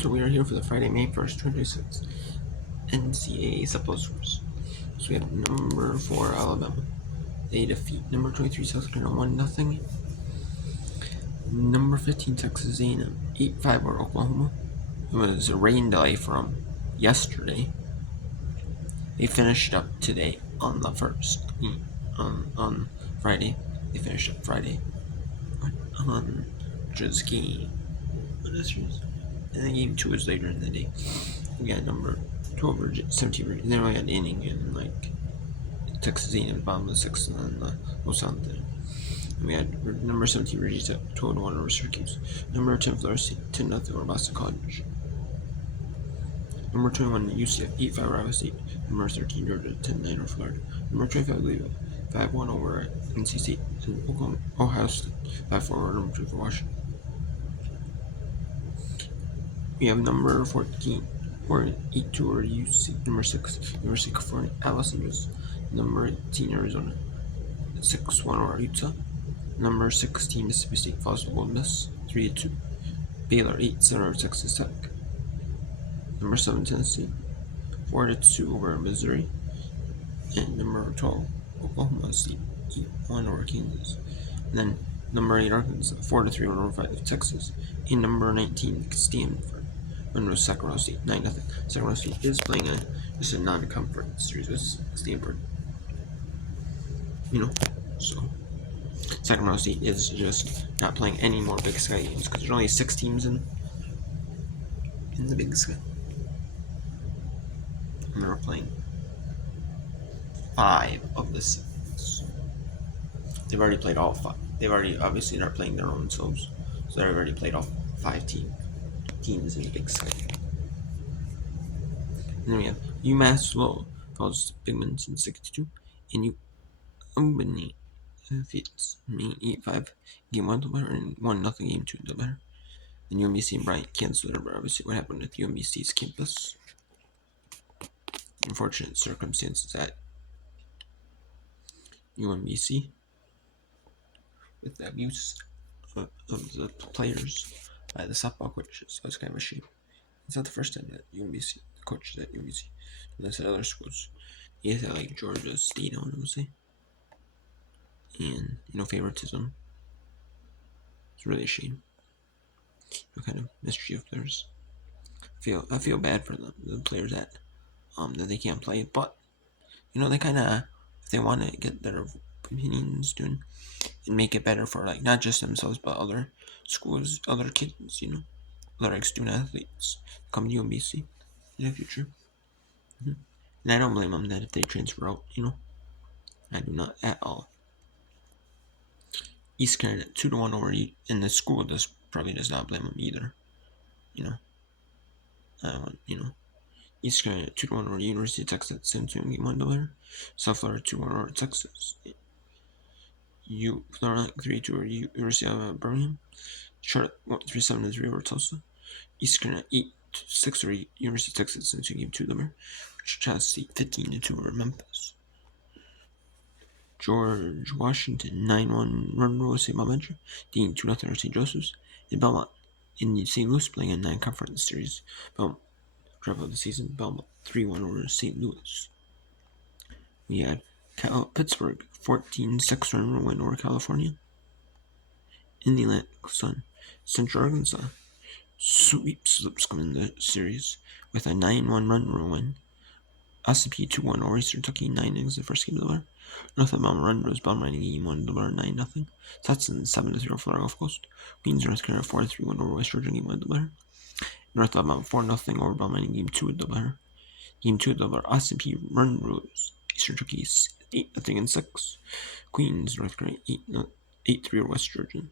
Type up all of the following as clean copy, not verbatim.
So we are here for the Friday, May 1st, 2026 NCAA suppositories. So we have number 4, Alabama. They defeat number 23, South Carolina 1-0. Number 15, Texas A&M 8-5 over Oklahoma. It was a rain delay from yesterday. They finished up today on the 1st. On Friday. They finished up Friday. On just game. And then game 2 is later in the day. We got number 12 Virginia, 17 Virginia. Then we had inning and Texas A&M bottom of the 6th, and then Los Angeles. And we had number 17 Virginia 12-1 over Syracuse. Number 10 Florida State 10-0 over Boston College. Number 21 UCF 8-5 over Iowa State. Number 13 Georgia 10-9 over Florida. Number 25 Louisville 5-1 over NC State. And Ohio State 5-4 over number 2 for Washington. We have number 14 or 8-2 over UC. Number 6 University of California at Los Angeles. Number 18 Arizona 6-1 over Utah. Number 16 Mississippi State falls to Ole Miss 3-2. Baylor 8-7 over Texas Tech. Number 7 Tennessee 4-2 over Missouri. And number 12 Oklahoma State 8-1 over Kansas. And then number 8 Arkansas 4-3 over number 5 Texas. And number 19 Stanford under Sacramento State 9-0. Sacramento State is playing just a non-conference series with Stanford. So Sacramento State is just not playing any more Big Sky games because there's only 6 teams in the Big Sky. And they're playing 5 of the 6. They've already played all 5. They've already, obviously, not playing their own selves. So they've already played all 5 teams in the Big Sky. And then we have UMass Lowell falls to Binghamton 62. And Albany defeats Maine 8-5. Game 1 doubleheader and 1-0 game 2 doubleheader. And UMBC and Bryant canceled it, but obviously what happened with UMBC's campus. Unfortunate circumstances at UMBC with the abuse of the players by the softball coaches. So it's kind of a shame. It's not the first time that UMBC, the coaches at UMBC, and that's at other schools. He has like Georgia State, I would say. And, favoritism. It's really a shame. Kind of mischief players. I feel bad for them, the players that they can't play, but they kind of, if they want to get their opinions doing and make it better for not just themselves but other schools, other kids, other student athletes come to UMBC in the future. And I don't blame them that if they transfer out, I do not at all. East Carolina 2-1 over, and the school probably does not blame them either. East Carolina 2-1 over University of Texas, 7-2 game 1 doubleheader. South Florida 2-1 over Texas. Florida 3-2 over University of Birmingham. Charlotte 3-7-3 over Tulsa. East Carolina 8-6 over University of Texas, 7-2 game 2 doubleheader. Chicago State 15-2 over Memphis. George Washington 9-1 run rule with St. Bonaventure. Dean 2-0 over St. Joseph's. And Belmont in St. Louis playing a 9-conference series. Belmont drop of the season. Belmont 3-1 over St. Louis. We had Pittsburgh 14-6 run win over California. In the Atlantic Sun, Central Arkansas sweeps Lipscomb in the series with a 9-1 run rule win. OCP 2-1 over Eastern Kentucky 9 innings the first game of the doubleheader. North Alabama run rose Belmont in game 1 doubleheader 9-0. Stetson 7-0 Florida Gulf Coast. Queens North Carolina 4-3 over West Georgia game 1 doubleheader. North Alabama 4-0 over Belmont in game 2 doubleheader. Game 2 doubleheader OCP run rose Eastern Kentucky 8-0 and 6. Queens North Carolina 8-3 over West Georgia.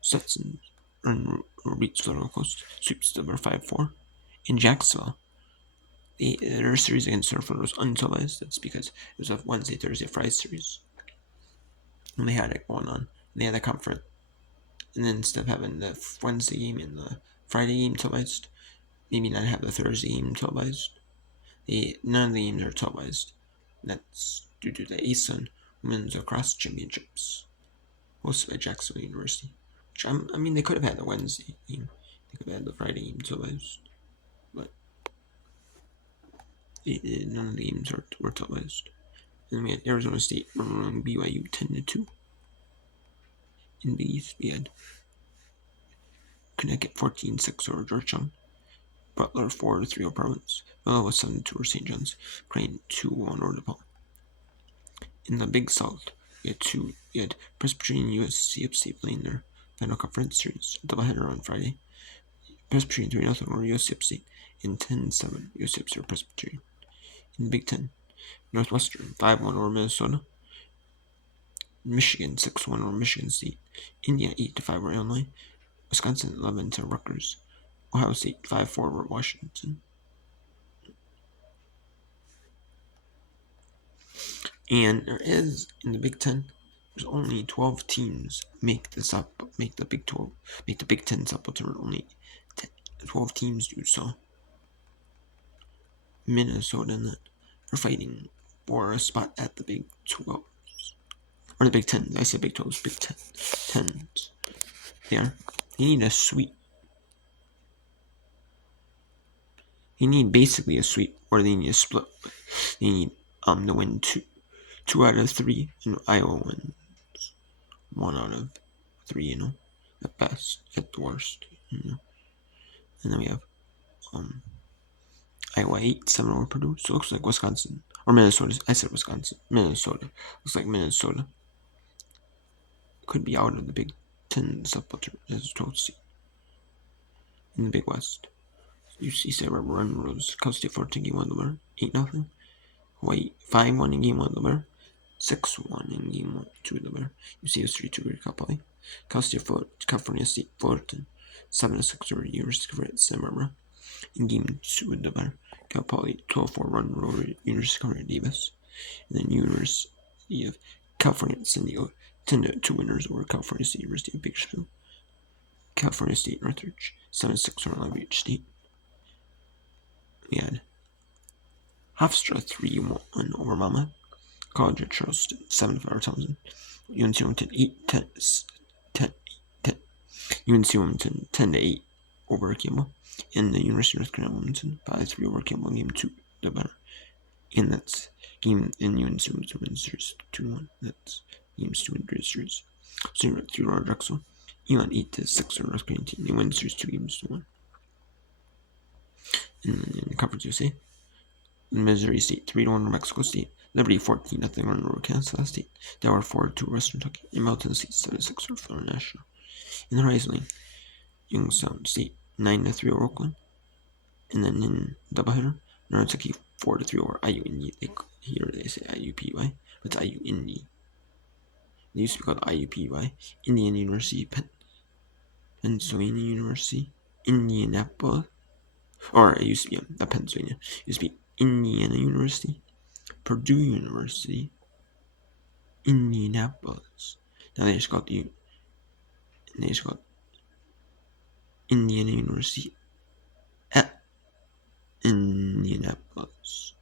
Stetson run beats Florida Gulf Coast, sweeps doubleheader 5-4. In Jacksonville, their series against North Florida was untelevised. That's because it was a Wednesday, Thursday, Friday series. And they had it going on. And they had a conference. And then instead of having the Wednesday game and the Friday game televised, maybe not have the Thursday game televised. None of the games are televised. That's due to the ASUN Women's Lacrosse Championships, hosted by Jacksonville University. Which they could have had the Wednesday game. I could add the Friday game televised, but none of the games were televised. And then we had Arizona State running BYU 10-2. In the East, we had Connecticut 14-6 over Georgetown, Butler 4-3 over Providence, Villanova 7-2 over St. John's, Crane 2-1 over DePaul. In the Big South, we had Presbyterian USC Upstate playing their final conference series, a doubleheader on Friday. Presbyterian 3-0 over USC Upstate, and 10-7 USC Upstate over Presbyterian. In the Big Ten, Northwestern 5-1 over Minnesota, Michigan 6-1 over Michigan State, Indiana 8-5 over Illinois, Wisconsin 11-10 over Rutgers, Ohio State 5-4 over Washington. And there is, in the Big Ten, there's only 12 teams make the Big Ten supplementary. Only 12 teams do so. Minnesota and that are fighting for a spot at the Big 12. Or the Big Ten. I say Big 12, Big 10. They need a sweep. They need basically a sweep, or they need a split. They need to win two out of 3, and Iowa wins 1 out of 3, at best, at the worst, And then we have Iowa 8-7 over Purdue. So it looks like Wisconsin or Minnesota. I said Wisconsin. Minnesota. Looks like Minnesota could be out of the Big Ten supplementary as a 12th seed. In the Big West, UC State Run Rose, Cal State 14 game 1 winner, 8-0. Hawaii 5-1 in game 1 winner, 6-1 in game 2 winner. UC History 2 Cal Poly. Cal State California State Fullerton 7-6 over University of Santa Barbara. In game 2 winner, Cal Poly 12-4 run over University of Davis. And then University of California San Diego 10-2 winners over California State University of Bakersfield. California State Northridge 7-6 over Long Beach State. We had Hofstra 3-1 over Monmouth. College of Charleston 7-5 over Townsend. UNC Wilmington 8-10. UNC Wilmington 10-8 over Campbell. And the University of North Carolina Wilmington 5-3 over Campbell in game 2, the better. And that's game in UNC Wilmington wins series 2-1. That's games 2 and 3 series. So you're at 3 over Drexel. Elon 8-6 over North Carolina. They win series 2 games to 1. And then in the Conference USA, Missouri State 3-1 over Mexico State. Liberty 14-0 over Kansas State. Delaware 4-2 Western Kentucky. And Middle Tennessee 7-6 over Florida National. In the Horizon League, Youngstown State 9-3 over Oakland. And then in doubleheader, Northern Kentucky 4-3 over IU Indy. Here they say IUPUI, but it's IU Indy. They used to be called IUPUI. Indiana University, Pennsylvania University, Indianapolis. Or it used to be not Pennsylvania. It used to be Indiana University, Purdue University, Indianapolis. Now they just called Indiana University at Indianapolis.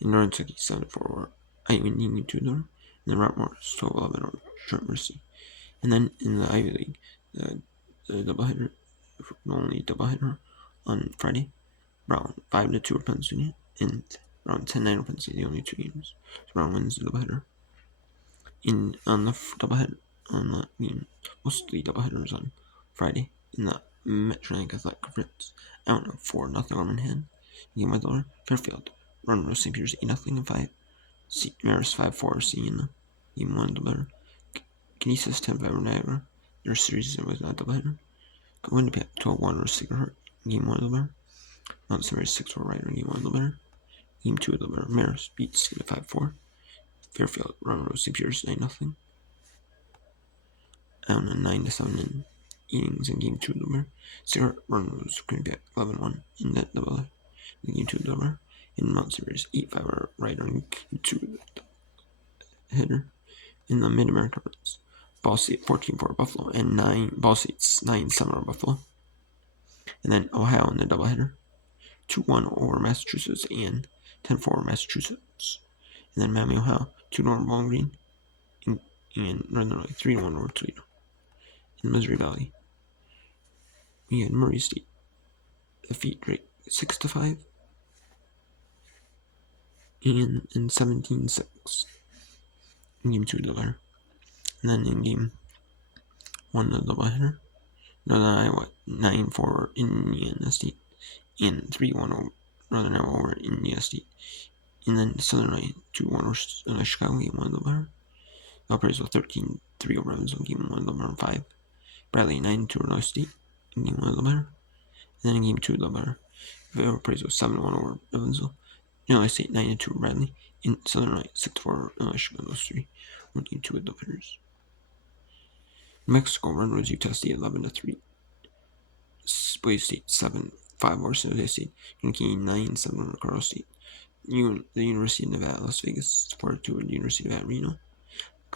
In Northern Kentucky 7-4 IU Indiana 2-0. And then Rockmore 12-11 over Trent Mercy. And then in the Ivy League, the doubleheader, only doubleheader on Friday, Brown 5-2 over Pennsylvania, and Brown 10-9 over Pennsylvania, the only 2 games. So Brown wins the doubleheader. On the doubleheader, on the game, mostly doubleheaders on Friday in the Metro-Atlantic Athletic Conference. I don't know, 4-0 over Manhattan. Game by dollar. Fairfield run Rose St. Peter's 8-0 and 5. Marist 5-4 in game 1 doubleheader. Kinesis 10-5 over Niagara. Their series was not doubleheader. Winnipeg 12-1 over Sacred Heart. Game 1 doubleheader. Mount St. Mary's 6-4 Rider. Game 1 doubleheader. Game 2 doubleheader. Marist beats 5-4. Fairfield run Rose St. Peter's 9-0. And a 9-7 in innings in game 2 doubleheader. Sacred Heart run Rose Winnipeg 11-1 in that doubleheader. In game 2 doubleheader. In Mount St. Mary's 8-5 over Rider in game 2 header. In the Mid-American Conference, Ball State 14-4 Buffalo and Ball State's 9-7 over Buffalo. And then Ohio in the doubleheader, 2-1 over Massachusetts and 10-4 over Massachusetts. And then Miami, Ohio, 2-1 over Bowling Green and Northern Illinois, 3-1 over Toledo. in Missouri Valley, we had Murray State defeat Drake 6-5 and in 17-6 in game 2 doubleheader. And then in game 1 the doubleheader, Northern Iowa 9-4 Indiana State and 3-1 Northern Iowa over Indiana State. And then Southern Iowa 2-1 over Chicago game 1 doubleheader. Valparaiso 13-3 over Evansville game 1 doubleheader 5. Bradley 9-2 over Illinois State in game 1 doubleheader. And then in game 2 doubleheader, Valparaiso 7-1 over Evansville. Illinois State 9-2 over Bradley. In Southern Iowa 6-4 over Illinois Chicago. Those three were game 2 of doubleheaders. Mexico run was Utah State 11-3. Boise State 7-5 over San Jose State. Kentucky 9-7 over Colorado State. The University of Nevada, Las Vegas 4-2 over the University of Nevada, Reno.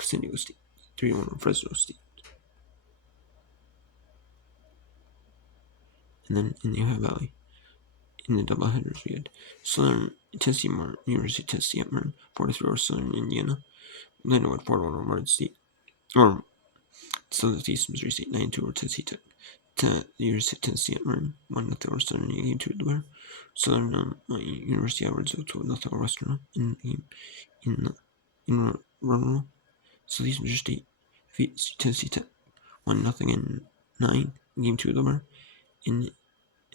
San Diego State 3-1 over Fresno State. And then in the Ohio Valley, in the doubleheaders, we had Southern Tennessee, University of Tennessee at Martin 4-3 over Southern Indiana. Orlando at 4-1 over Martin State, or Southeast Missouri State 9-2 over Tennessee Tech. The University of Tennessee at Martin 1-0 over Southern game 2 doubleheader. Southern University at Edwards 2-0 over Western in Roanoke. Southeast Missouri State defeats Tennessee Tech 1-0 in 9 game 2 doubleheader. And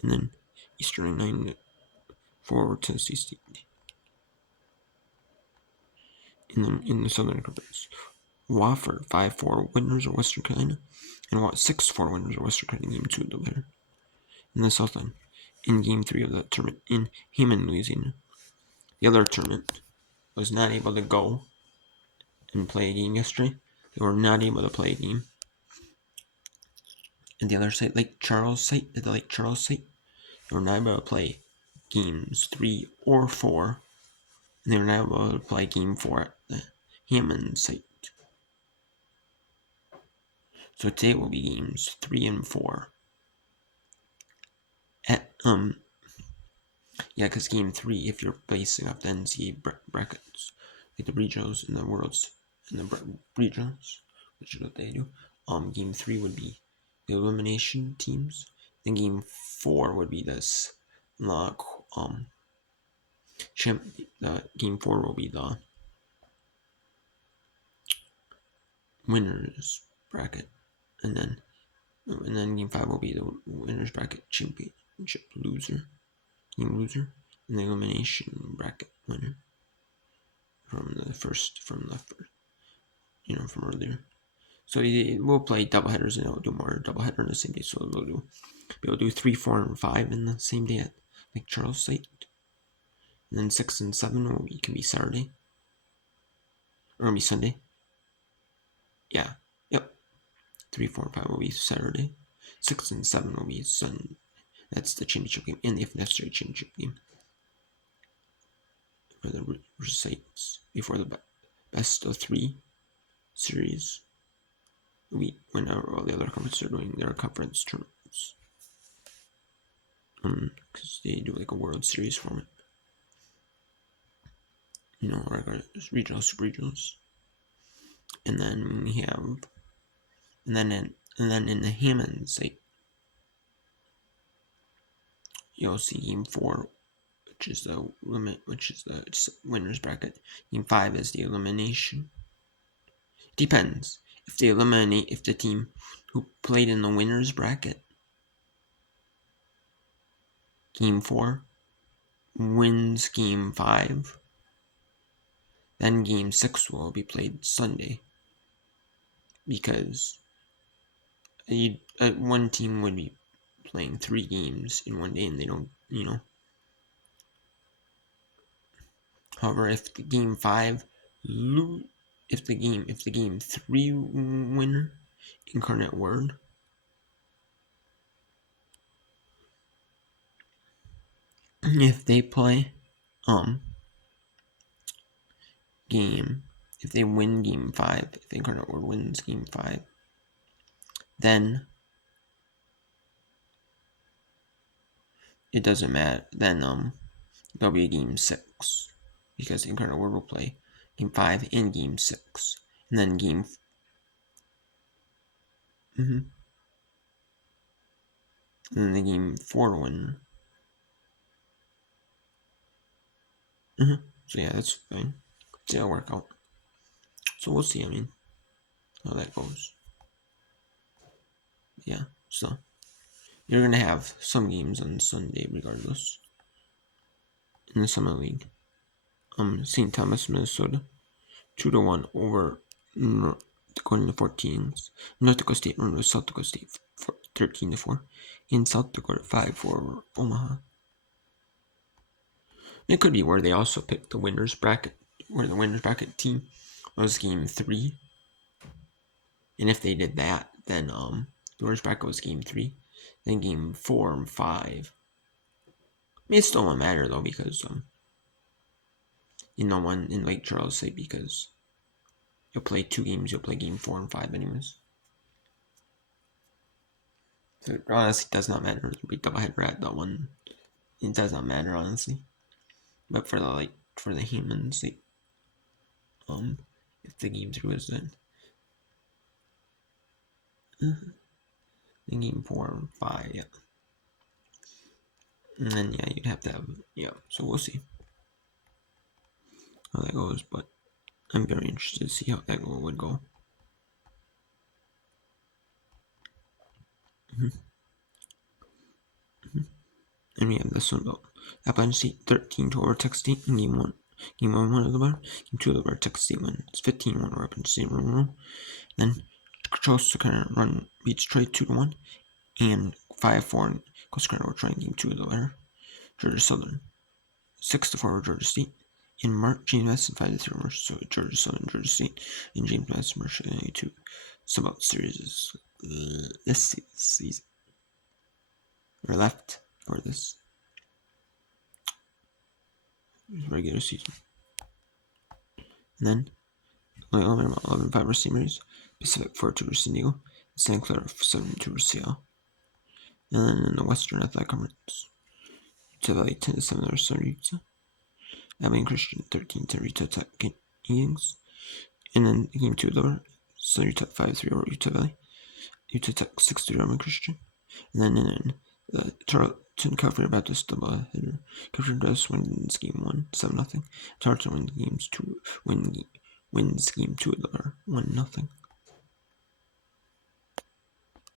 then Eastern 9-4 over Tennessee State. And then in the Southern Conference, Wofford 5-4 winners of Western Carolina, and 6-4 winners of Western Carolina game 2 doubleheader. In the South End, in game 3 of that tournament in Hammond, Louisiana, the other tournament was not able to go and play a game yesterday. They were not able to play a game. And the other site, the Lake Charles site, they were not able to play games 3 or 4, and they were not able to play game 4 at the Hammond site. So today will be games 3 and 4. At because game 3, if you're placing up the NCAA brackets, like the regionals and the worlds and the regionals, which is what they do. Game 3 would be the elimination teams. Then game 4 would be this. Game 4 will be the winners bracket, and then game 5 will be the winners bracket championship loser, and the elimination bracket winner from earlier. So we'll play doubleheaders, and we'll do more doubleheader in the same day. So we'll do 3, 4, and 5 in the same day at Lake Charles site. And then 6 and 7 can be Saturday. Or it'll be Sunday. Yeah. Yep. 3, 4, and 5 will be Saturday. 6 and 7 will be Sunday. That's the championship game, and if necessary, championship game for the sites before the best of 3 series. Whenever all the other conferences are doing their conference tournaments, because they do like a World Series format, regular regionals, super regionals, and then we have, and then in the Hammond site, you'll see game 4, which is the winners bracket. Game 5 is the elimination. Depends. If the team who played in the winners bracket, game 4, wins game 5, then game 6 will be played Sunday. Because one team would be playing 3 games in one day, and they don't, However, if the game 5 if the game 3 winner, Incarnate Word, if they play if they win game 5, if Incarnate Word wins game 5, then it doesn't matter. Then there'll be a game 6, because Incarnate Word will play game 5 and game 6, and then game. And then the game 4 win. So yeah, that's fine. See how it work out. So we'll see. I mean, how that goes. Yeah. So you're gonna have some games on Sunday, regardless. In the Summer League, St. Thomas, Minnesota, 2-1 over according to 14s. North Dakota State run with South Dakota State 13-4, in South Dakota 5-4 over Omaha. It could be where they also picked the winners bracket, where the winners bracket team was game 3, and if they did that, then the winners bracket was game 3, then game 4 and 5. I mean, it still won't matter though because one in Lake Charles, say, because you'll play 2 games, you'll play game 4 and 5 anyways. So it honestly does not matter. It'll be doubleheader at that one. It does not matter honestly. But for the humans, if the game 3 was then game 4 and 5, yeah. And then yeah, you'd have to have so we'll see how that goes, but I'm very interested to see how that would go. And we have this one about Appalachian State 13 to over Texas State in game 1. Game 1 of the bar. Game 2 of the bar, Texas State win. It's 15-1 over Appalachian State. Then Coastal Carolina beats Troy 2-1 and 5-4 in Coastal Carolina over Troy in game 2 of the bar. Georgia Southern 6-4 over Georgia State. In James Madison 5-3 over Georgia Southern, Georgia State, and James Madison Marshall 2. Some about series this season or left for this regular season. And then 11-5 over St. Mary's, Pacific 4-2 over San Diego, Santa Clara 7-2 over Seattle. And then in the Western Athletic Conference, Utah Valley 10-7 over Southern Utah, Abilene Christian 13-10 over Utah Tech Eagles. And then game 2 of the bar, Southern Utah 5-3 over Utah Valley, Utah Tech 6-3 over Abilene Christian. And then in the Tarleton California Baptist doubleheader, California Baptist wins game 1 7-0. Tarleton wins game 2 of the bar 1-0.